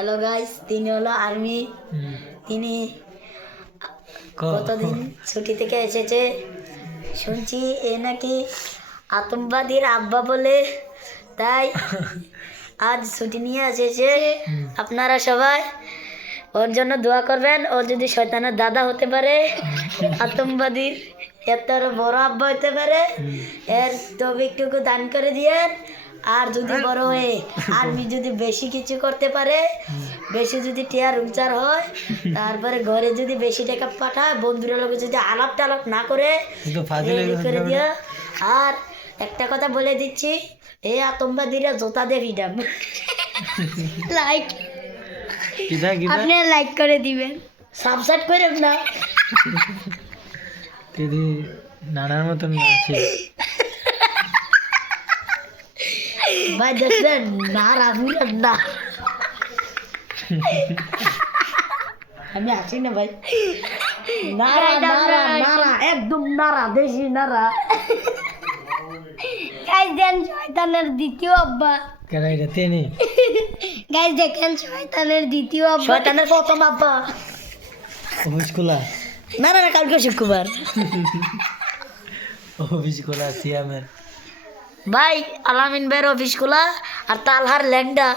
Hello guys, তিনি হলো army. তিনি কতদিন ছুটি থেকে এসেছে শুনছি, এ নাকি আতঙ্কবাদীর আব্বা বলে, তাই আজ ছুটি নিয়ে এসেছে। আপনারা সবাই ওর জন্য দোয়া করবেন। ও যদি শয়তানের দাদা হতে পারে, আতঙ্কবাদীর এত বড় আব্বা হতে পারে, এর তৌফিকটুকু দান করে দিয়েন। আর যদি বড় হয়ে আর্মি যদি বেশি কিছু করতে পারে, বেশি যদি টিয়ার উচ্চার হয়, তারপরে ঘরে যদি বেশি টাকা পাঠায়, বন্ধুরা লোক যদি আলাপ টালাপ না করে করে দিয়া। আর একটা কথা বলে দিচ্ছি, এই আতঙ্কবাদীরা জোতা দিয়ে ভিডাম। লাইক আপনারা লাইক করে দিবেন, সাবস্ক্রাইব করেন না। দিদি নানার মতন আছে ভাই, দেখবেন নারা বুঝলেন না, আমি আছি না ভাই। নারা নারা নারা, একদম নারা, দেশি নারা। গাইস দেন শয়তানের দ্বিতীয় আব্বা। কেন এটা তেনি গাইস দেখেন শয়তানের দ্বিতীয় আব্বা, শয়তানের প্রথম আব্বা। অফিস খোলা না না না, কালকে শুক্রবার। অফিস খোলা সিয়ামের ভাই আলামিন ভাইয়ের অফিস খোলা, আর তালহার ল্যাংডা।